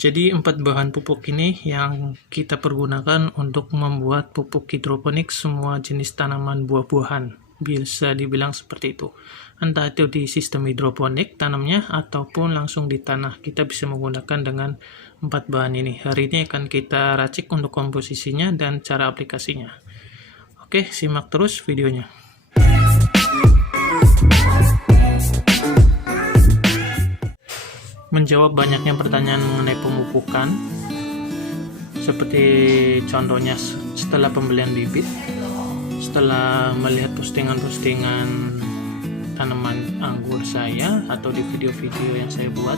Jadi 4 bahan pupuk ini yang kita pergunakan untuk membuat pupuk hidroponik semua jenis tanaman buah-buahan. Bisa dibilang seperti itu. Entah itu di sistem hidroponik tanamnya ataupun langsung di tanah. Kita bisa menggunakan dengan 4 bahan ini. Hari ini akan kita racik untuk komposisinya dan cara aplikasinya. Oke, simak terus videonya. Menjawab banyaknya pertanyaan mengenai pemupukan, seperti contohnya setelah pembelian bibit, setelah melihat postingan-postingan tanaman anggur saya atau di video-video yang saya buat,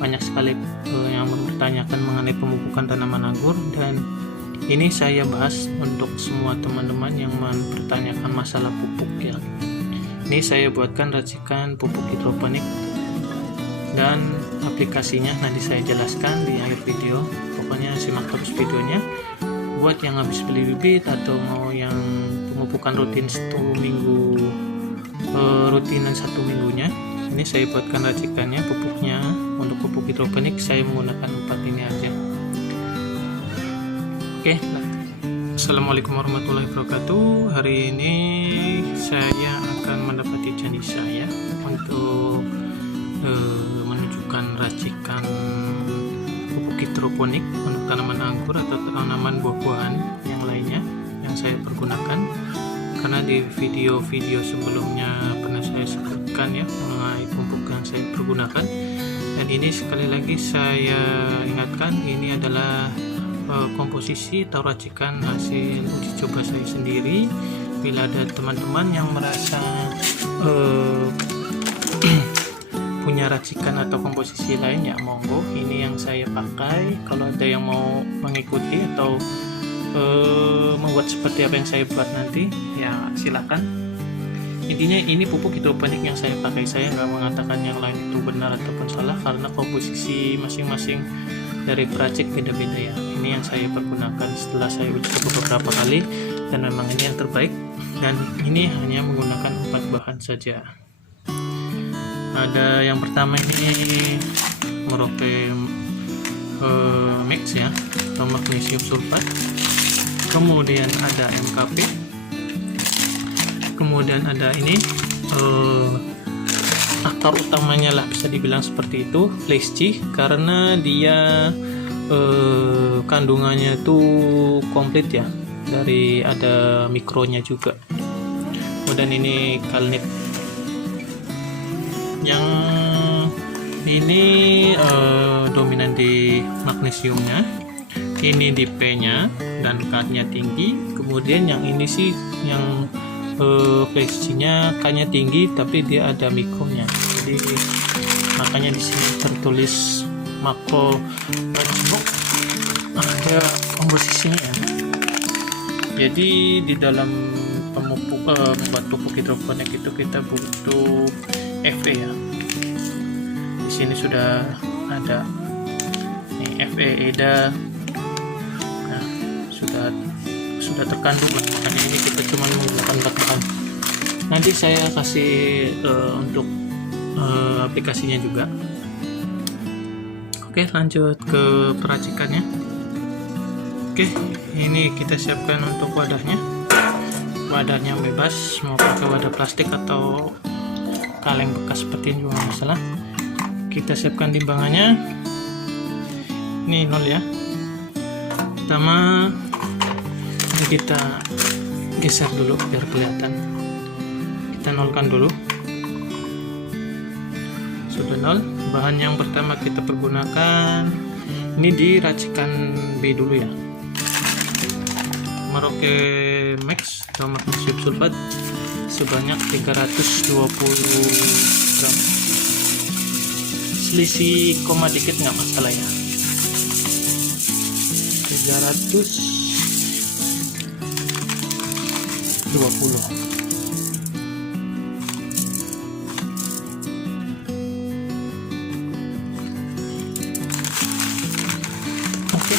banyak sekali yang mempertanyakan mengenai pemupukan tanaman anggur, dan ini saya bahas untuk semua teman-teman yang mempertanyakan masalah pupuk ya. Ini saya buatkan racikan pupuk hidroponik dan aplikasinya nanti saya jelaskan di akhir video. Pokoknya simak terus videonya. Buat yang habis beli bibit atau mau yang pemupukan rutin 1 minggu, rutinan 1 minggunya, ini saya buatkan racikannya, pupuknya. Untuk pupuk hidroponik saya menggunakan 4 ini aja. Oke, assalamualaikum warahmatullahi wabarakatuh. Hari ini saya akan mendapati janji saya untuk menunjukkan racikan pupuk hidroponik untuk tanaman anggur atau tanaman buah-buahan yang lainnya yang saya pergunakan, karena di video-video sebelumnya pernah saya sebutkan ya mengenai pupuk yang saya pergunakan. Dan ini sekali lagi saya ingatkan, ini adalah komposisi atau racikan hasil uji coba saya sendiri. Bila ada teman-teman yang merasa punya racikan atau komposisi lain, ya monggo, ini yang saya pakai. Kalau ada yang mau mengikuti atau membuat seperti apa yang saya buat nanti, ya silakan. Intinya ini pupuk hidroponik yang saya pakai. Saya nggak mengatakan yang lain itu benar ataupun salah, karena komposisi masing-masing dari peracik beda-beda ya. Ini yang saya pergunakan setelah saya uji coba beberapa kali, dan memang ini yang terbaik, dan ini hanya menggunakan 4 bahan saja. Ada yang pertama ini Merauke Mix ya, atau magnesium sulfat. Kemudian ada MKP. Kemudian ada ini akar utamanya lah, bisa dibilang seperti itu, Flash-G, karena dia kandungannya tuh komplit ya, dari ada mikronya juga. Kemudian ini Kalnit. Yang ini dominan di magnesiumnya, ini di P-nya dan K-nya tinggi. Kemudian yang ini sih yang Flash-G-nya K-nya tinggi tapi dia ada mikronya. Jadi makanya di sini tertulis makro box, ada komposisinya ya. Jadi di dalam membuat pupuk hidroponik itu kita butuh Fe ya. Di sini sudah ada nih Fe, EDA. Nah, sudah terkandung lah. Makanya ini kita cuma menggunakan bahan. Nanti saya kasih untuk aplikasinya juga. Oke, lanjut ke peracikannya. Oke, ini kita siapkan untuk wadahnya. Wadahnya bebas, mau pakai wadah plastik atau kaleng bekas seperti ini juga nggak masalah. Kita siapkan timbangannya. Ini 0 ya. Pertama ini kita geser dulu biar kelihatan. Kita nolkan dulu. Sudah 0. Bahan yang pertama kita pergunakan ini di racikan B dulu ya, Merauke Max atau magnesium sulfat sebanyak 320 gram. Selisih koma dikit nggak masalah ya. 320. Oke,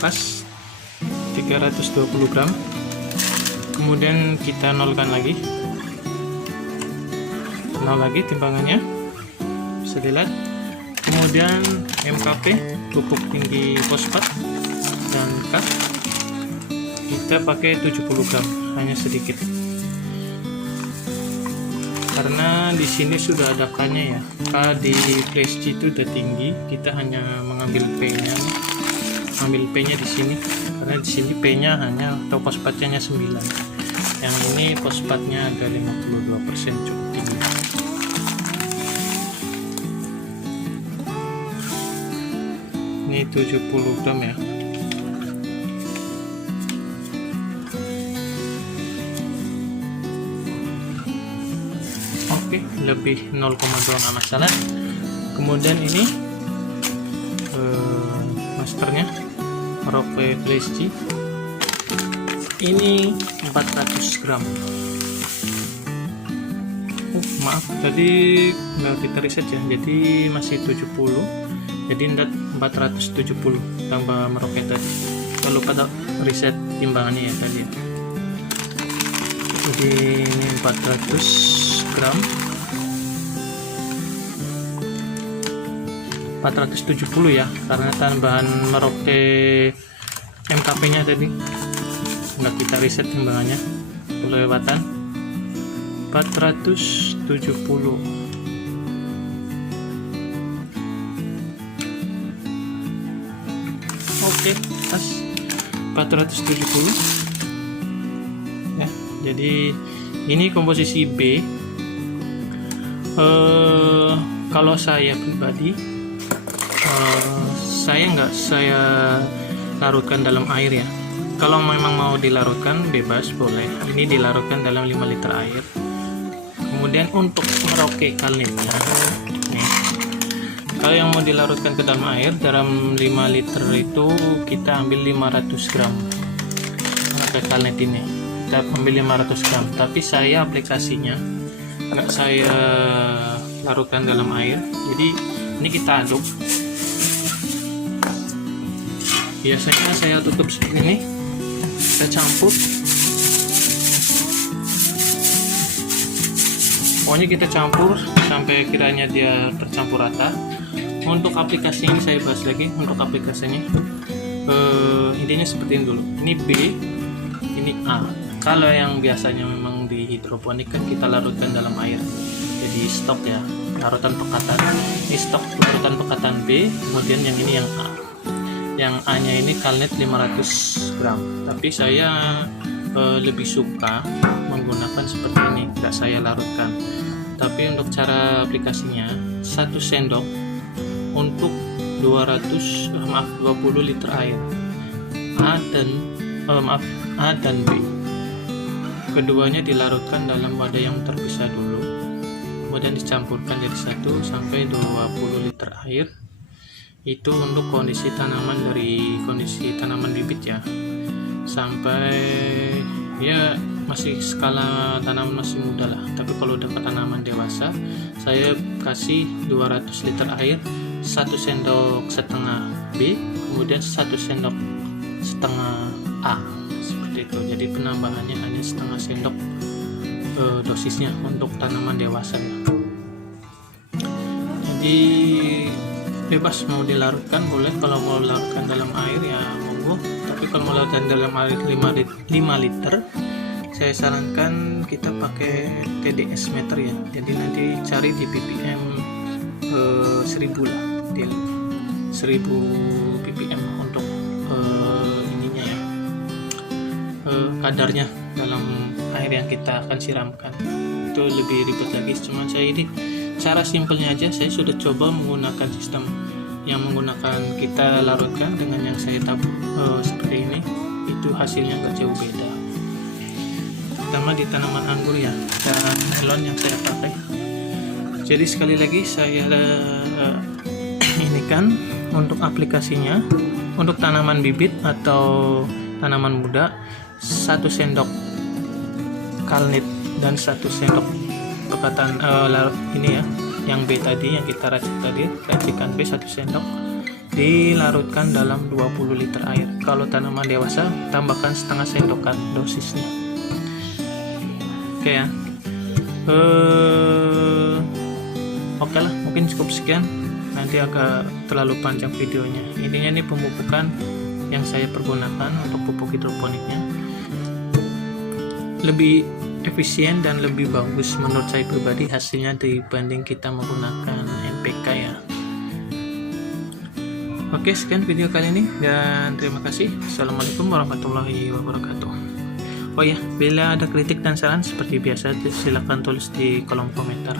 pas 320 gram. Kemudian kita nolkan lagi. Nol lagi timbangannya, bisa dilihat. Kemudian MKP, pupuk tinggi fosfat, dan K kita pakai 70 gram, hanya sedikit. Karena di sini sudah ada K-nya ya. K di Flash-G itu udah tinggi, kita hanya mengambil P-nya. Ambil P-nya di sini. Karena di sini P-nya hanya atau fosfatnya 9. Yang ini fosfatnya ada 52%, cukup tinggi. Ini 70 gram ya. Oke, lebih 0,2 nggak masalah. Kemudian ini masternya Merauke Flash-G, ini 400 gram. Maaf, tadi nggak kita riset ya, jadi masih 70, jadi 470 tambah Merauke tadi. Kalau pada riset timbangannya ya tadi ya. Jadi ini 400 gram, 470 ya, karena tambahan Merauke MKP nya tadi nggak kita riset timbangannya, kelewatan. 470. Oke, pas 470 ya. Jadi ini komposisi B. Kalau saya pribadi, saya larutkan dalam air ya. Kalau memang mau dilarutkan bebas boleh. Ini dilarutkan dalam 5 liter air. Kemudian untuk Merauke kalnitnya, nih, kalau yang mau dilarutkan ke dalam air dalam 5 liter itu kita ambil 500 gram Merauke kalnit ini. Kita ambil 500 gram. Tapi saya aplikasinya nggak saya larutkan dalam air. Jadi ini kita aduk. Biasanya saya tutup seperti ini, kita campur. Pokoknya kita campur sampai kiranya dia tercampur rata. Untuk aplikasi ini saya bahas lagi. Untuk aplikasinya intinya seperti ini dulu. Ini B, ini A. Kalau yang biasanya memang di hidroponik kan kita larutkan dalam air, jadi stok ya, larutan pekatan. Ini stok larutan pekatan B. Kemudian yang ini yang A. Yang A nya ini kalnit 500 gram. Tapi saya lebih suka menggunakan seperti ini, tidak saya larutkan. Tapi untuk cara aplikasinya 1 sendok untuk 20 liter air. A dan B. Keduanya dilarutkan dalam wadah yang terpisah dulu. Kemudian dicampurkan jadi 1 sampai 20 liter air. Itu untuk kondisi tanaman, dari kondisi tanaman bibit ya, sampai ya masih skala tanaman masih muda lah. Tapi kalau udah ke tanaman dewasa, saya kasih 200 liter air, 1 sendok setengah B, kemudian 1 sendok setengah A, seperti itu. Jadi penambahannya hanya setengah sendok dosisnya untuk tanaman dewasa ya. Jadi bebas mau dilarutkan boleh. Kalau mau larutkan dalam air ya monggo. Tapi kalau mau larutkan dalam air 5 liter, saya sarankan kita pakai TDS meter ya. Jadi nanti cari di ppm 1000 lah, di 1000 ppm untuk ininya ya, kadarnya dalam air yang kita akan siramkan. Itu lebih ribet lagi, cuman saya ini cara simpelnya aja. Saya sudah coba menggunakan sistem yang menggunakan kita larutkan dengan yang saya tabur seperti ini, itu hasilnya nggak jauh beda. Terutama di tanaman anggur ya, dan melon yang saya pakai. Jadi sekali lagi saya ini kan untuk aplikasinya, untuk tanaman bibit atau tanaman muda 1 sendok kalnit dan 1 sendok pekatan ini ya, yang B tadi yang kita racik tadi, racikan B 1 sendok dilarutkan dalam 20 liter air. Kalau tanaman dewasa tambahkan setengah sendokan dosisnya. Oke ya, oke lah, mungkin cukup sekian. Nanti agak terlalu panjang videonya. Intinya ini pemupukan yang saya pergunakan untuk pupuk hidroponiknya lebih efisien dan lebih bagus menurut saya pribadi hasilnya dibanding kita menggunakan NPK ya. Oke, sekian video kali ini dan terima kasih. Assalamualaikum warahmatullahi wabarakatuh. Oh ya, bila ada kritik dan saran seperti biasa silahkan tulis di kolom komentar.